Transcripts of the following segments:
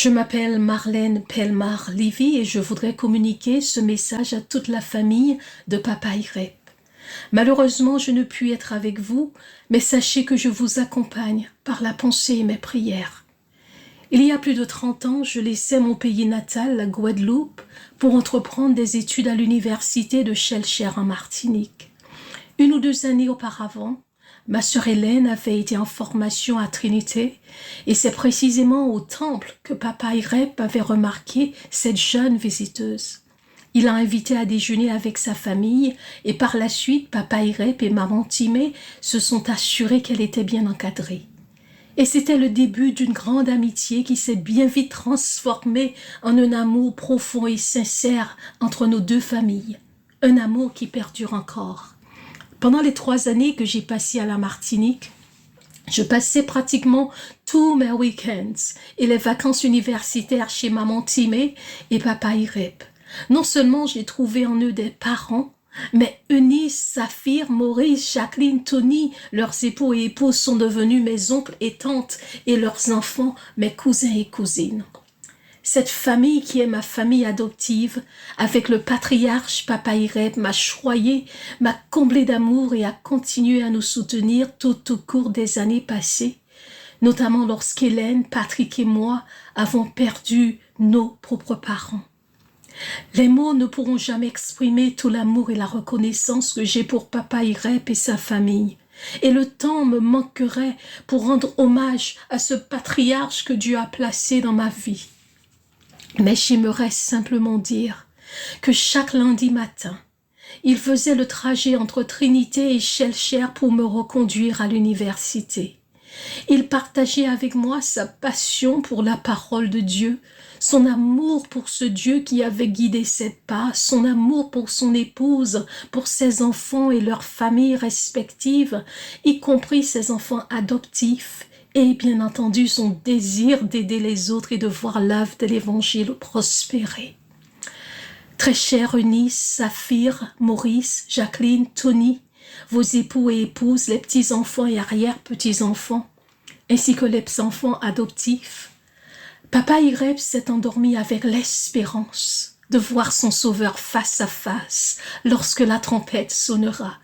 Je m'appelle Marlène Pelmar-Livy et je voudrais communiquer ce message à toute la famille de Papa Irep. Malheureusement, je ne puis être avec vous, mais sachez que je vous accompagne par la pensée et mes prières. Il y a plus de 30 ans, je laissais mon pays natal, la Guadeloupe, pour entreprendre des études à l'université de Shellshare en Martinique. 1 ou 2 années auparavant, ma sœur Hélène avait été en formation à Trinité et c'est précisément au temple que Papa Irep avait remarqué cette jeune visiteuse. Il l'a invitée à déjeuner avec sa famille et par la suite, Papa Irep et Maman Timé se sont assurés qu'elle était bien encadrée. Et c'était le début d'une grande amitié qui s'est bien vite transformée en un amour profond et sincère entre nos deux familles. Un amour qui perdure encore. Pendant les 3 années que j'ai passées à la Martinique, je passais pratiquement tous mes week-ends et les vacances universitaires chez Maman Timé et Papa Irep. Non seulement j'ai trouvé en eux des parents, mais Eunice, Saphir, Maurice, Jacqueline, Tony, leurs époux et épouses sont devenus mes oncles et tantes et leurs enfants, mes cousins et cousines. Cette famille qui est ma famille adoptive, avec le patriarche Papa Irep, m'a choyé, m'a comblé d'amour et a continué à nous soutenir tout au cours des années passées, notamment lorsqu'Hélène, Patrick et moi avons perdu nos propres parents. Les mots ne pourront jamais exprimer tout l'amour et la reconnaissance que j'ai pour Papa Irep et sa famille. Et le temps me manquerait pour rendre hommage à ce patriarche que Dieu a placé dans ma vie. Mais j'aimerais simplement dire que chaque lundi matin, il faisait le trajet entre Trinité et Shellshare pour me reconduire à l'université. Il partageait avec moi sa passion pour la parole de Dieu, son amour pour ce Dieu qui avait guidé ses pas, son amour pour son épouse, pour ses enfants et leurs familles respectives, y compris ses enfants adoptifs, et bien entendu son désir d'aider les autres et de voir l'œuvre de l'Évangile prospérer. Très chère Eunice, Saphir, Maurice, Jacqueline, Tony, vos époux et épouses, les petits-enfants et arrière-petits-enfants, ainsi que les enfants adoptifs, Papa Irep s'est endormi avec l'espérance de voir son sauveur face à face lorsque la trompette sonnera.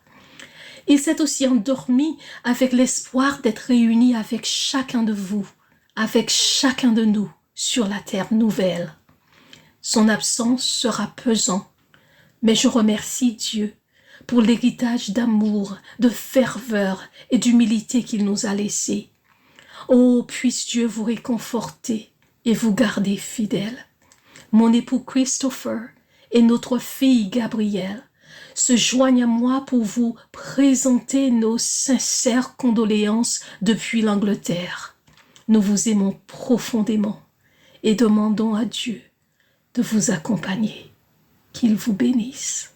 Il s'est aussi endormi avec l'espoir d'être réuni avec chacun de vous, avec chacun de nous sur la terre nouvelle. Son absence sera pesant, mais je remercie Dieu pour l'héritage d'amour, de ferveur et d'humilité qu'il nous a laissé. Oh, puisse Dieu vous réconforter et vous garder fidèle. Mon époux Christopher et notre fille Gabrielle se joignent à moi pour vous présenter nos sincères condoléances depuis l'Angleterre. Nous vous aimons profondément et demandons à Dieu de vous accompagner. Qu'il vous bénisse.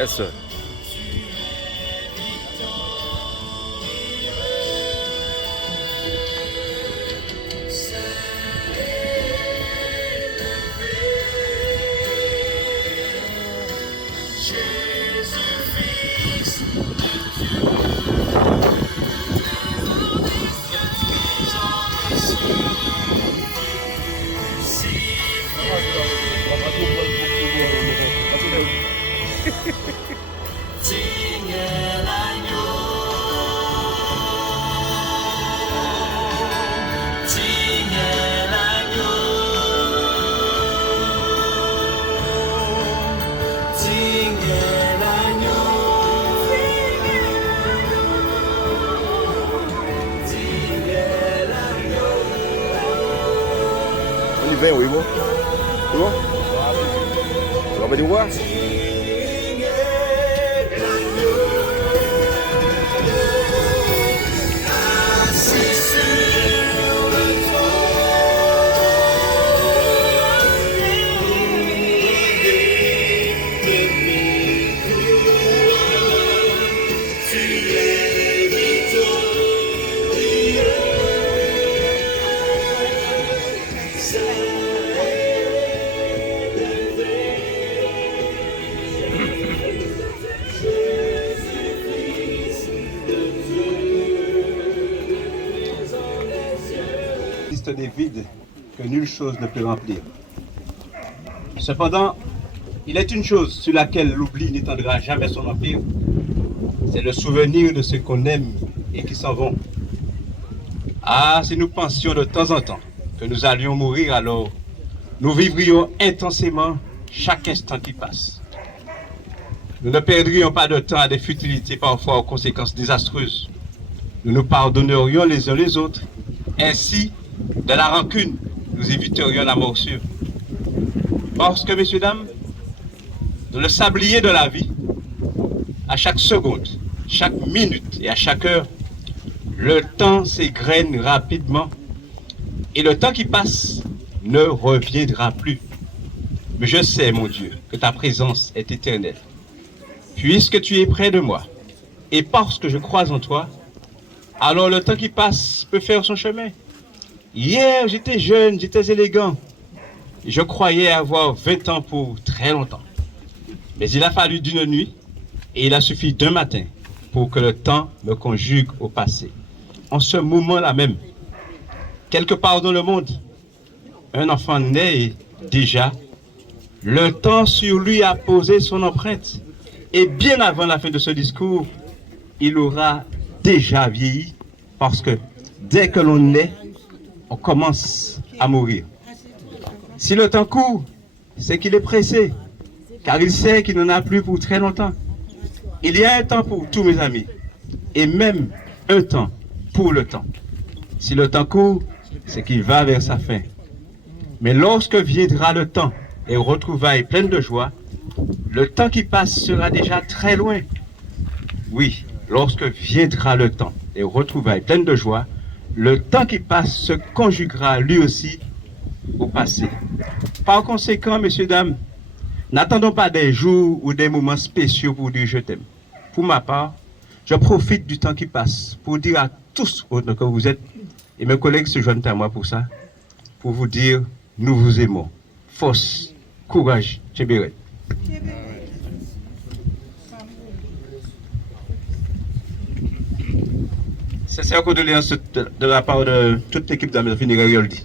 Yes, sir. On y va, oui, bon. C'est bon? On va aller voir. Des vides que nulle chose ne peut remplir. Cependant, il est une chose sur laquelle l'oubli n'étendra jamais son empire, c'est le souvenir de ceux qu'on aime et qui s'en vont. Ah, si nous pensions de temps en temps que nous allions mourir, alors nous vivrions intensément chaque instant qui passe. Nous ne perdrions pas de temps à des futilités parfois aux conséquences désastreuses. Nous nous pardonnerions les uns les autres Ainsi, de la rancune, nous éviterions la morsure. Parce que, messieurs, dames, dans le sablier de la vie, à chaque seconde, chaque minute et à chaque heure, le temps s'égrène rapidement et le temps qui passe ne reviendra plus. Mais je sais, mon Dieu, que ta présence est éternelle. Puisque tu es près de moi et parce que je crois en toi, alors le temps qui passe peut faire son chemin. Hier, j'étais jeune, j'étais élégant. Je croyais avoir 20 ans pour très longtemps. Mais il a fallu d'une nuit et il a suffi d'un matin pour que le temps me conjugue au passé. En ce moment-là même, quelque part dans le monde, un enfant naît et déjà, le temps sur lui a posé son empreinte. Et bien avant la fin de ce discours, il aura déjà vieilli parce que dès que l'on naît, on commence à mourir. Si le temps court, c'est qu'il est pressé, car il sait qu'il n'en a plus pour très longtemps. Il y a un temps pour tous mes amis, et même un temps pour le temps. Si le temps court, c'est qu'il va vers sa fin. Mais lorsque viendra le temps et retrouvailles pleines de joie, le temps qui passe sera déjà très loin. Oui, lorsque viendra le temps et retrouvailles pleines de joie, le temps qui passe se conjuguera lui aussi au passé. Par conséquent, messieurs, dames, n'attendons pas des jours ou des moments spéciaux pour dire je t'aime. Pour ma part, je profite du temps qui passe pour dire à tous autant que vous êtes, et mes collègues se joignent à moi pour ça, pour vous dire nous vous aimons. Force, courage, Tchébéret. Sincère condoléances de la part de toute l'équipe d'Amel Finirarioldi.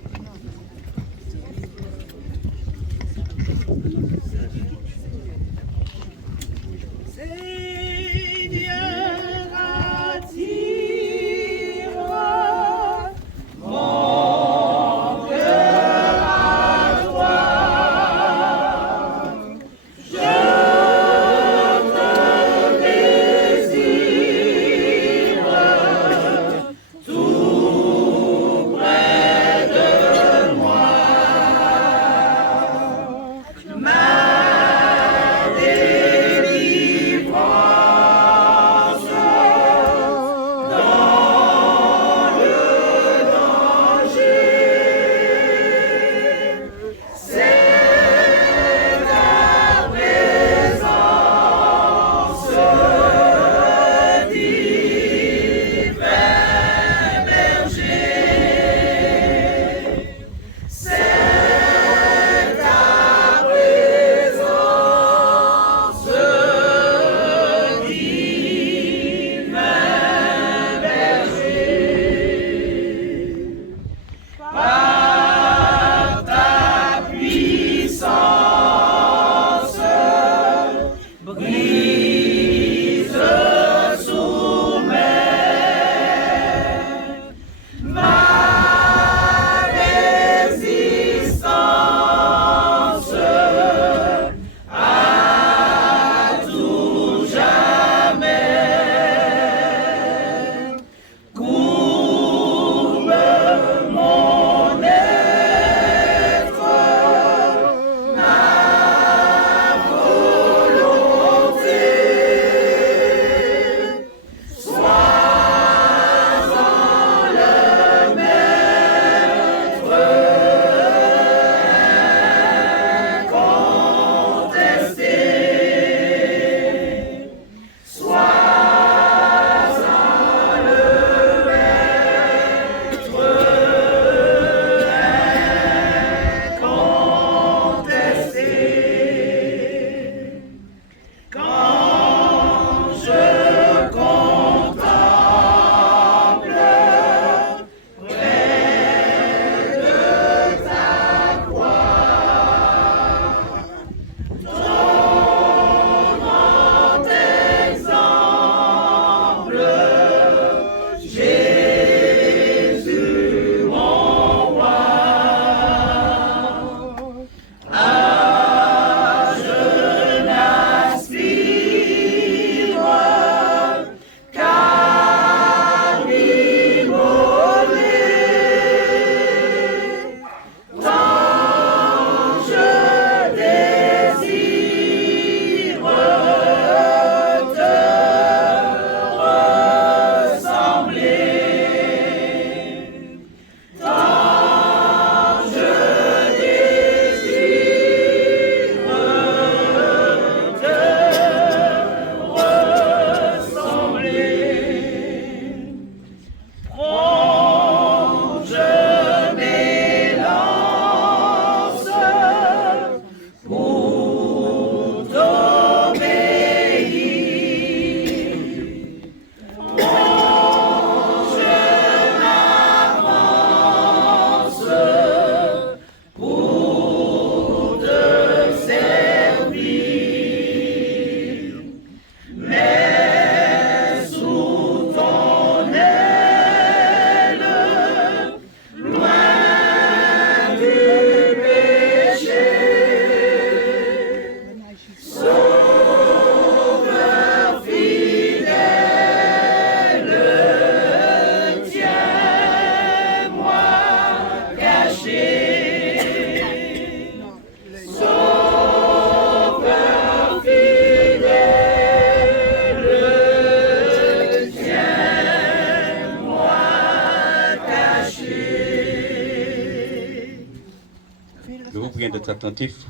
Je vous prie d'être attentifs.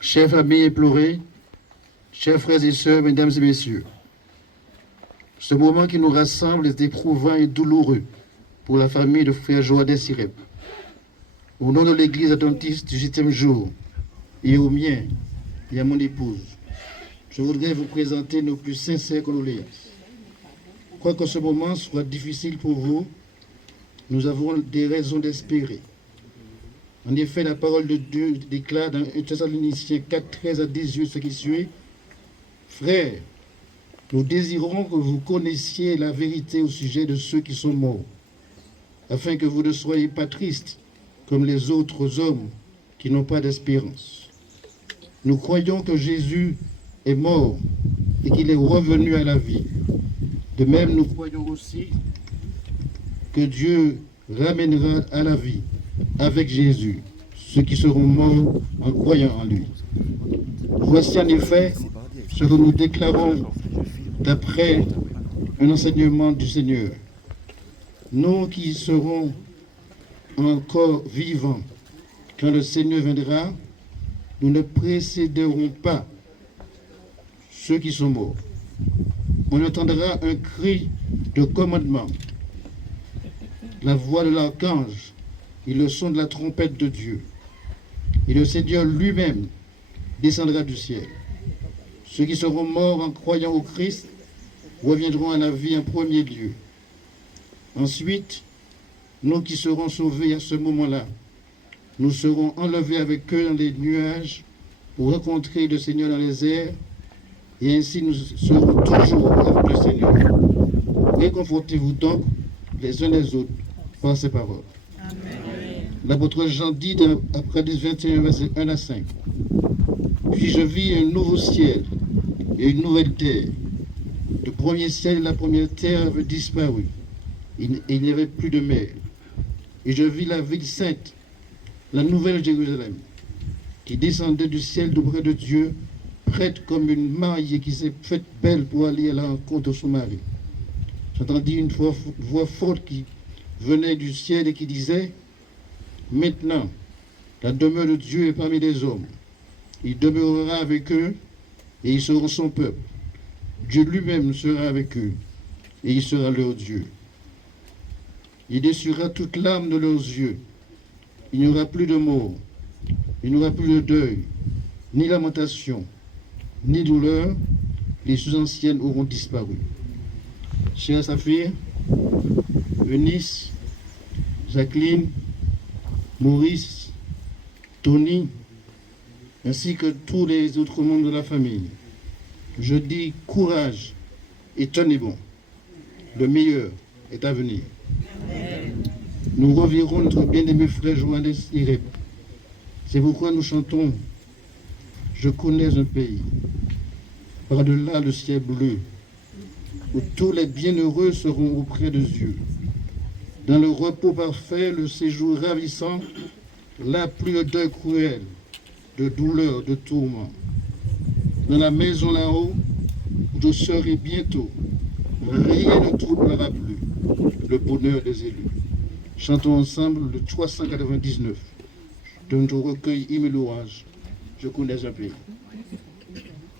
Chers familles éplorées, chers frères et sœurs, mesdames et messieurs, ce moment qui nous rassemble est éprouvant et douloureux pour la famille de frère Joadès Sirep. Au nom de l'église adventiste du 7e jour, et au mien, et à mon épouse, je voudrais vous présenter nos plus sincères condoléances. Quoi que ce moment soit difficile pour vous, nous avons des raisons d'espérer. En effet, la parole de Dieu déclare dans 1 Thessaloniciens 4, 13 à 18 ce qui suit. Frères, nous désirons que vous connaissiez la vérité au sujet de ceux qui sont morts, afin que vous ne soyez pas tristes comme les autres hommes qui n'ont pas d'espérance. Nous croyons que Jésus est mort et qu'il est revenu à la vie. De même, nous croyons aussi que Dieu ramènera à la vie avec Jésus ceux qui seront morts en croyant en lui. Voici en effet ce que nous déclarons d'après un enseignement du Seigneur. Nous qui serons encore vivants quand le Seigneur viendra, nous ne précéderons pas ceux qui sont morts. On entendra un cri de commandement, la voix de l'archange et le son de la trompette de Dieu. Et le Seigneur lui-même descendra du ciel. Ceux qui seront morts en croyant au Christ reviendront à la vie en premier lieu. Ensuite, nous qui serons sauvés à ce moment-là, nous serons enlevés avec eux dans les nuages pour rencontrer le Seigneur dans les airs, et ainsi nous serons toujours avec le Seigneur. Réconfortez-vous donc les uns les autres par ces paroles. L'apôtre Jean dit dans Apocalypse 21, versets 1 à 5. Puis je vis un nouveau ciel et une nouvelle terre. Le premier ciel et la première terre avaient disparu. Il n'y avait plus de mer. Et je vis la ville sainte, la nouvelle Jérusalem, qui descendait du ciel d'auprès de Dieu, prête comme une mariée qui s'est faite belle pour aller à la rencontre de son mari. J'entendis une voix forte qui venait du ciel et qui disait: Maintenant, la demeure de Dieu est parmi les hommes. Il demeurera avec eux et ils seront son peuple. Dieu lui-même sera avec eux et il sera leur Dieu. Il essuiera toute larme de leurs yeux. Il n'y aura plus de mort, il n'y aura plus de deuil, ni lamentation, ni douleur. Les choses anciennes auront disparu. Chère Saphir, Eunice, Jacqueline, Maurice, Tony, ainsi que tous les autres membres de la famille, je dis courage et tenez bon. Le meilleur est à venir. Nous reverrons notre bien-aimé frère Joadès Sirep. C'est pourquoi nous chantons « Je connais un pays, par-delà le ciel bleu, où tous les bienheureux seront auprès de Dieu. Dans le repos parfait, le séjour ravissant, là plus de deuil cruel, de douleur, de tourment. Dans la maison là-haut, où je serai bientôt, rien ne troublera plus le bonheur des élus. » Chantons ensemble le 399 de notre recueil Hymne et louange. Je connais un pays.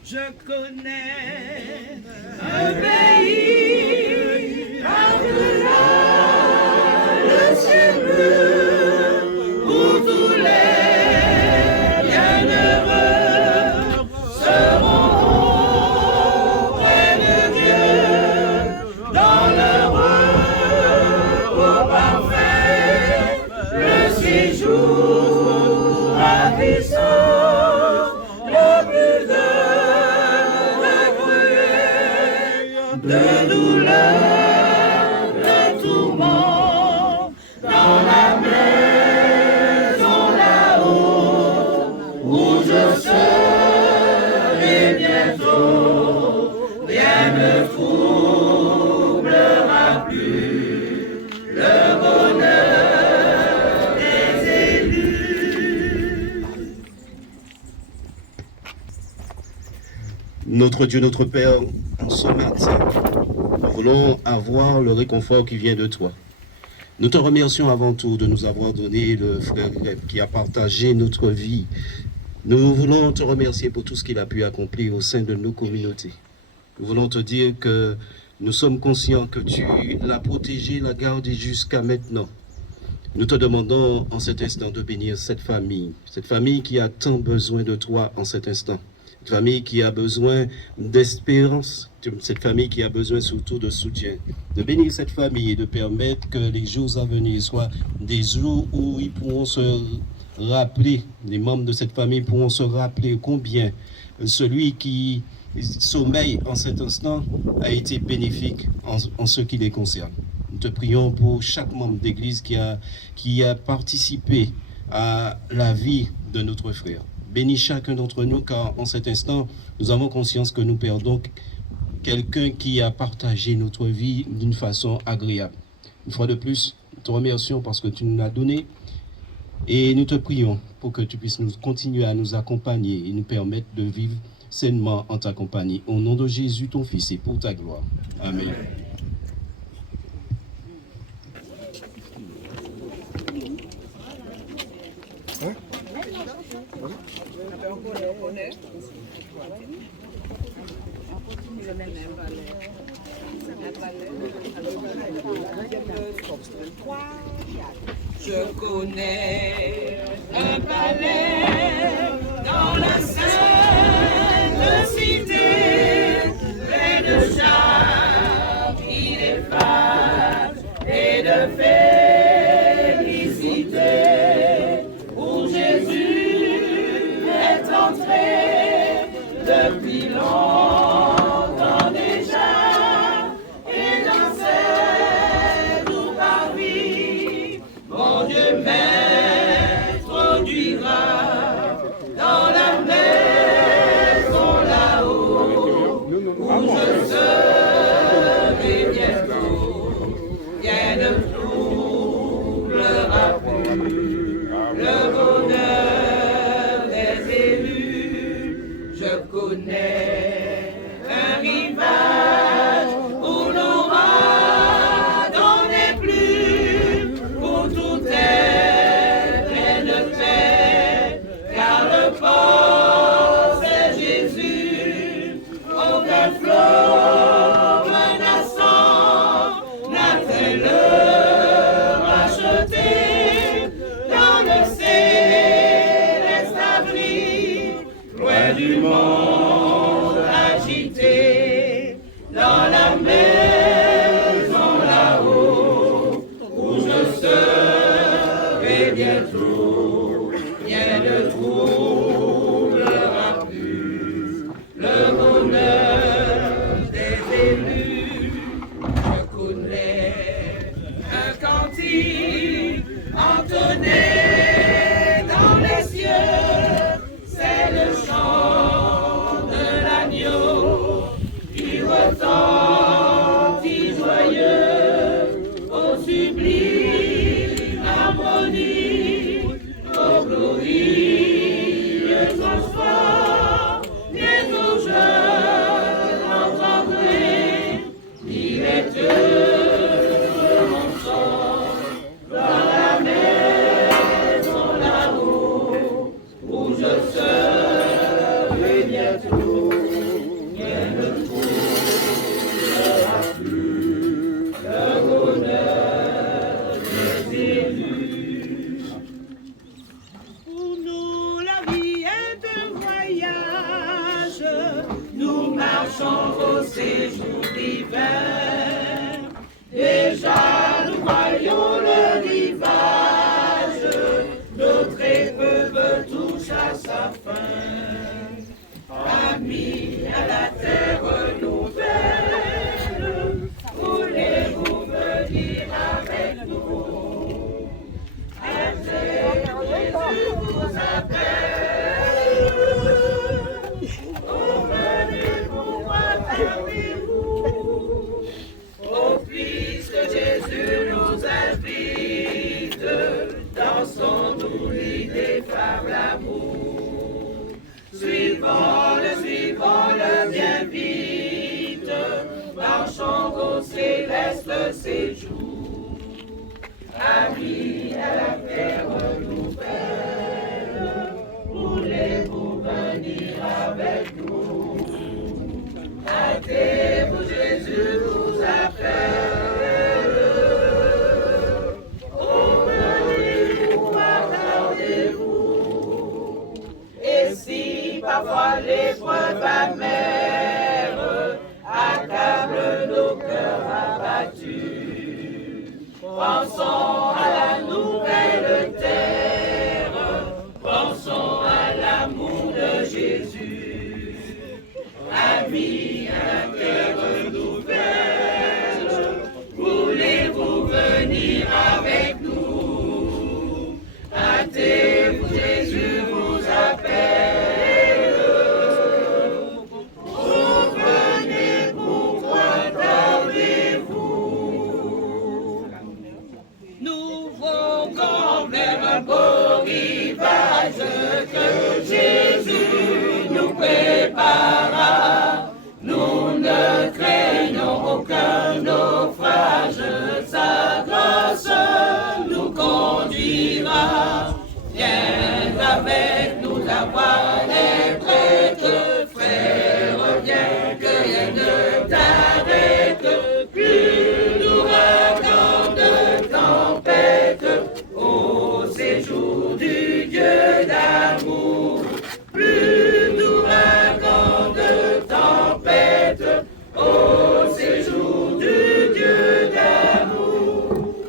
Je connais un pays par-delà le ciel bleu où tous les bienheureux seront auprès de Dieu dans le repos parfait, le séjour ravissant. De douleur, de tourment, dans la maison là-haut, où je serai bientôt, rien ne troublera plus le bonheur des élus. Notre Dieu, notre Père, en ce matin, nous voulons avoir le réconfort qui vient de toi. Nous te remercions avant tout de nous avoir donné le frère Rep qui a partagé notre vie. Nous voulons te remercier pour tout ce qu'il a pu accomplir au sein de nos communautés. Nous voulons te dire que nous sommes conscients que tu l'as protégé, l'as gardé jusqu'à maintenant. Nous te demandons en cet instant de bénir cette famille qui a tant besoin de toi en cet instant. Cette famille qui a besoin d'espérance, cette famille qui a besoin surtout de soutien. De bénir cette famille et de permettre que les jours à venir soient des jours où ils pourront se rappeler, les membres de cette famille pourront se rappeler combien celui qui sommeille en cet instant a été bénéfique en ce qui les concerne. Nous te prions pour chaque membre d'église qui a participé à la vie de notre frère. Bénis chacun d'entre nous, car en cet instant, nous avons conscience que nous perdons quelqu'un qui a partagé notre vie d'une façon agréable. Une fois de plus, nous te remercions parce que tu nous l'as donné et nous te prions pour que tu puisses continuer à nous accompagner et nous permettre de vivre sainement en ta compagnie. Au nom de Jésus, ton Fils, et pour ta gloire. Amen. Je connais un palais dans la sainte cité, plein de charme, il est phare et de félicité, où Jésus est entré depuis longtemps déjà, et dans cette doux parvis, mon Dieu m'introduira dans la maison là-haut, où je serai bientôt. Rien ne troublera plus le bonheur des élus. Je connais un rivage où l'ouragan n'est plus, où tout est plein de paix, car le port c'est Jésus. Aucun flot menaçant n'a fait le racheter dans le céleste abri, loin du monde agité, dans la maison là-haut, où je serai bientôt. Rien ne troublera plus le bonheur des élus. Je connais un cantique entonné dans les cieux, c'est le chant de l'agneau qui retentit joyeux au sublime harmonie, au glorieux transport. Bientôt je l'entendrai, il est heureux mon sang, dans la maison là-haut, où je serai bientôt. Rien ne trouvera plus le bonheur des élus. Pour nous, la vie est un voyage, nous marchons au séjour d'hiver. Déjà, nous voyons le rivage, notre épave touche à sa fin. Amis à la terre nouvelle, voulez-vous venir avec nous? Jésus vous appelle, oh venez pour moi parmi vous. Oh puisque Jésus nous invite, dansons-nous l'idée par l'amour. Suivons-le bien vite, marchons au céleste séjour. amis à la terre nouvelle, voulez-vous venir avec nous? Hâtez-vous, Jésus vous appelle. Oh, venez-vous, attendez-vous. Et si parfois l'épreuve amère accable nos cœurs abattus, pensons à la nouvelle terre, pensons à l'amour de Jésus. Amis à la terre nouvelle, voulez-vous venir avec nous? Hâtez-vous, Jésus vous appelle. Oh, venez, pourquoi tardez-vous? Nous voguons vers un beau rivage que Jésus nous prépara. Nous ne craignons aucun naufrage, sa grâce nous conduira. Viens avec nous, la voie est prête, frère, viens que rien ne t'arrête. Plus d'ouragan, de tempête, au séjour du Dieu d'amour. Plus d'ouragan, de tempête, au séjour du Dieu d'amour.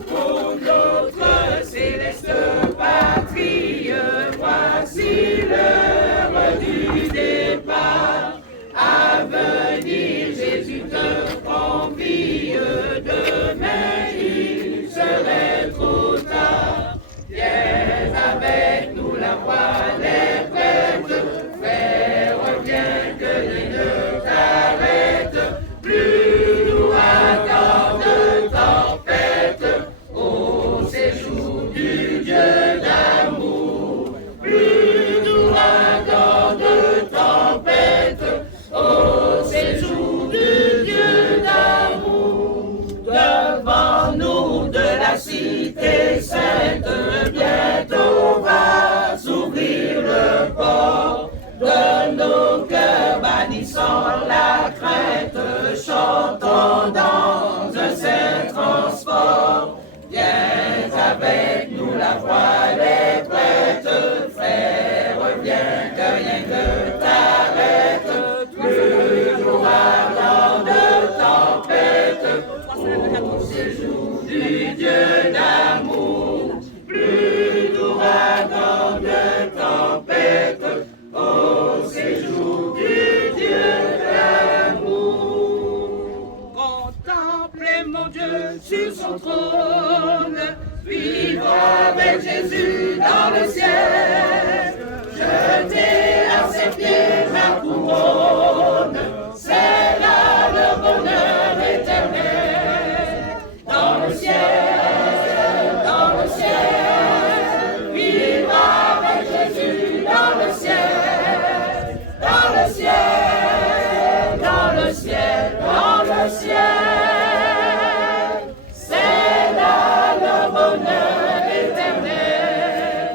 Pour notre céleste patrie, voici l'heure du départ. À venir, Jésus te convie, demain il serait trop tard. Viens avec nous, la voile est prête, frère, viens que rien ne t'arrête. Plus d'ouragan, de tempête, au séjour du Dieu d'amour. Plus d'ouragan, de tempête, au séjour du Dieu d'amour. Devant nous de la cité sainte, bientôt va s'ouvrir le port. De nos cœurs bannissant la crainte, chantons dans un saint transport. Viens avec nous, la voile est prête, frère, viens que rien ne t'arrête. Plus d'ouragan, de tempête, au séjour du Dieu d'amour. Plus d'ouragan, de tempête, au séjour du Dieu d'amour. Contemplez mon Dieu sur son trône, vivre avec Jésus dans le ciel. Jetez à ses pieds ma couronne, c'est là le bonheur éternel. Dans le ciel, dans le ciel, vivre avec Jésus dans le ciel, dans le ciel, dans le ciel, dans le ciel. C'est là le bonheur éternel.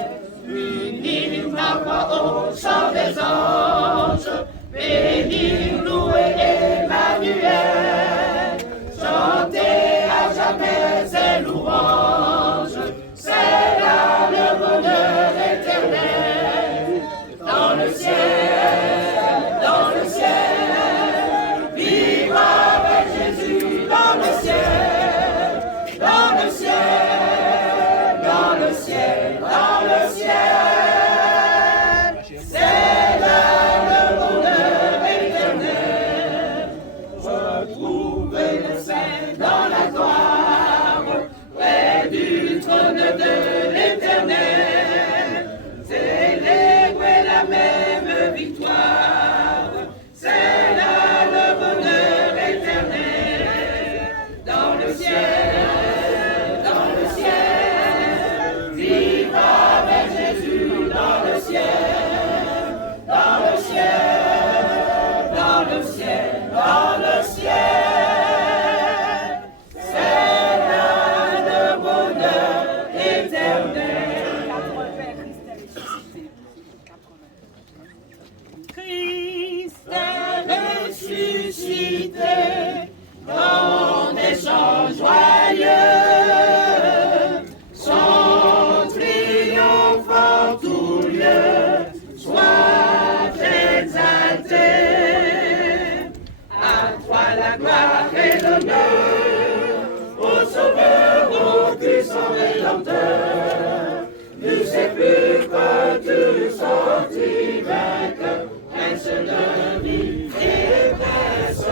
puissant Rédempteur, du sépulcre tu sortis vainqueur, prince de vie et prince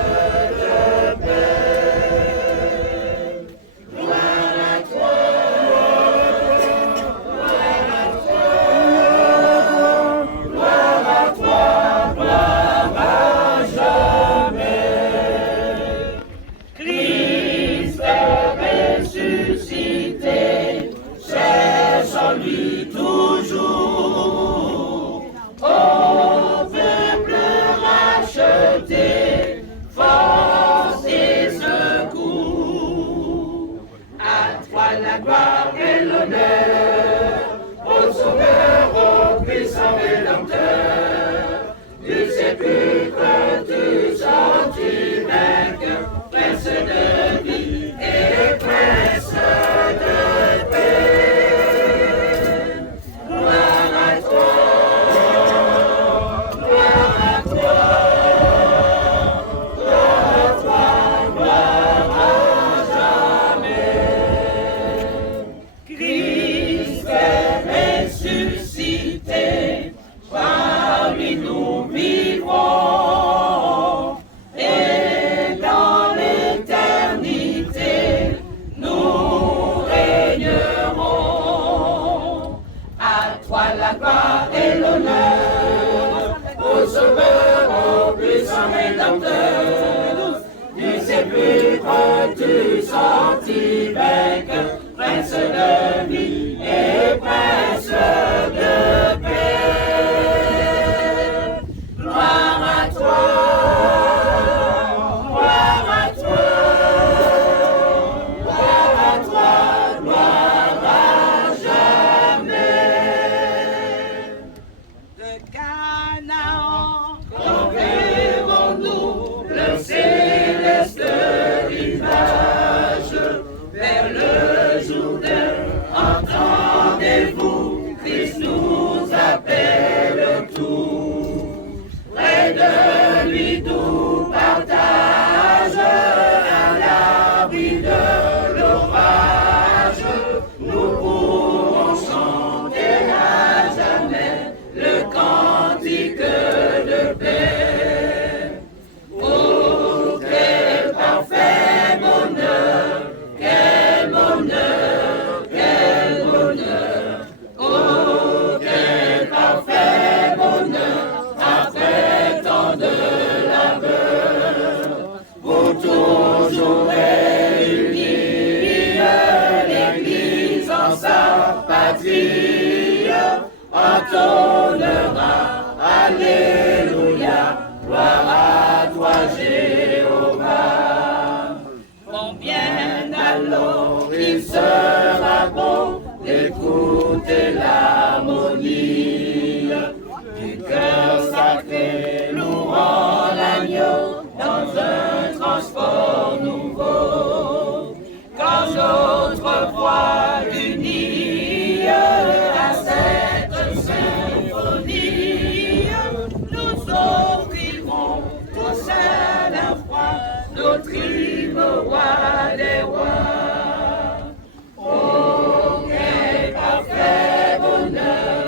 de paix. Gloire à toi, gloire à toi, gloire à toi, gloire à jamais. Christ est ressuscité, c'est en lui toujours. Ô peuple racheté, force et secours. À toi la gloire et l'honneur, ô Sauveur, ô puissant Rédempteur. Du sépulcre tu sortis vainqueur, prince de vie et prince de paix. Gloire à toi, gloire à toi, gloire à toi, gloire à jamais. Christ est ressuscité, parmi nous vivrons, et dans l'éternité nous régnerons. À toi la gloire et l'honneur, ô Sauveur, ô puissant Rédempteur. Du sépulcre tu sortis vainqueur, prince de vie et prince de paix. Gloire à toi, gloire à toi, gloire à toi, gloire à jamais. De Canaan, quand verrons-nous le céleste rivage vers le Jourdain? Entendez-vous, Christ nous appelle tous. Près de lui doux partage, à l'abri de l'orage, nous pourrons chanter à jamais le cantique de paix. Oh, quel parfait bonheur, quel bonheur, quel bonheur. Oh, quel parfait bonheur, après tant de labeur, pour toujours réunir l'Église en sa patrie, entonnera Alléluia, gloire à toi Jéhovah. Combien alors il sera bon d'écouter l'harmonie du cœur sacré louant l'agneau dans un transport nouveau. Quand notre voix unie à cette symphonie, nous offrirons tous à la fois notre hymne roi des rois. Oh, quel parfait bonheur,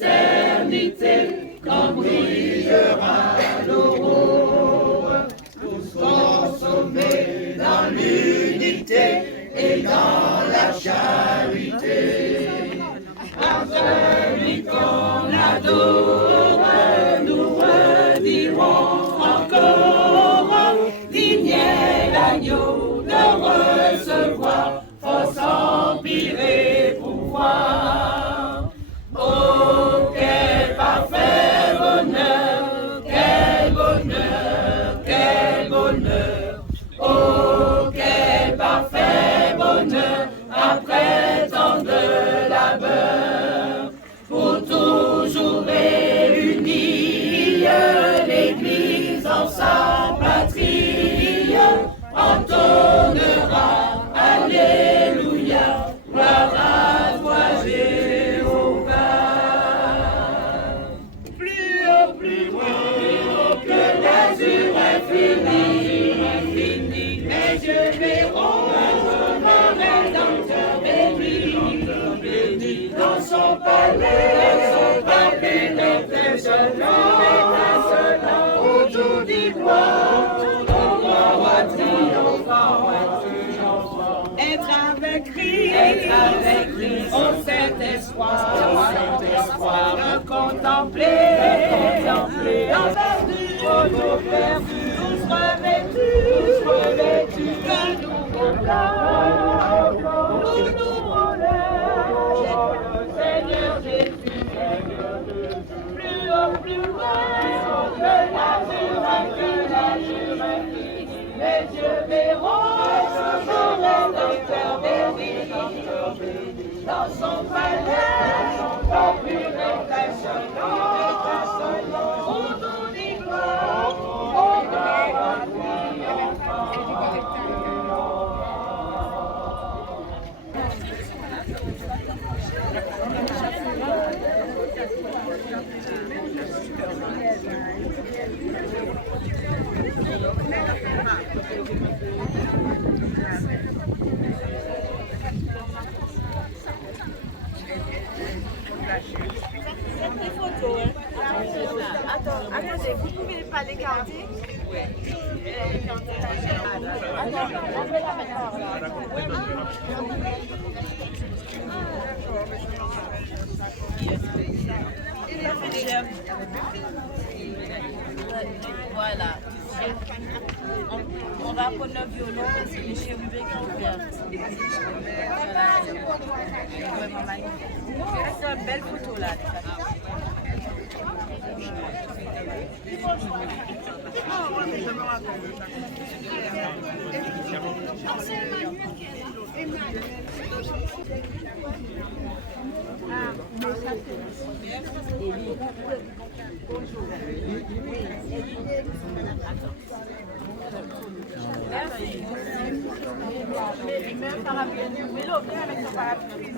l'éternité, quand brillera l'aurore. Tous consommés dans l'unité et dans la charité. À celui qu'on adore, nous redirons encore, digne est l'agneau de recevoir force, empire et pouvoir. Oh, quel parfait bonheur, quel bonheur, quel bonheur. Oh, quel parfait bonheur, après tant de labeur. Pour toujours réunis, l'Église en sa patrie entonnera Alléluia, gloire à toi Jéhovah. Plus haut, plus haut que l'azur infini, mes yeux verront mon Rédempteur béni, dans son palais, étincelant, autour d'ivoire, au roi triomphant. Être avec Christ, au Saint-Espoir, le contempler, dans nos perdus, tous revêtus d'un nouveau plan, nous nous relèvons, Seigneur Jésus, plus haut, que l'azur infini, mes yeux verront mon Rédempteur béni, dans son palais, son pur étincelant, autour d'ivoire, au roi Des photos, hein? Attendez, vous pouvez pas les garder? Oui. Attends, on peut la mettre voilà. On va prendre le violon, c'est les chérubins qui ont fait. C'est une belle photo là. Merci. Mets un parapluie. Mets-le, viens avec ton parapluie.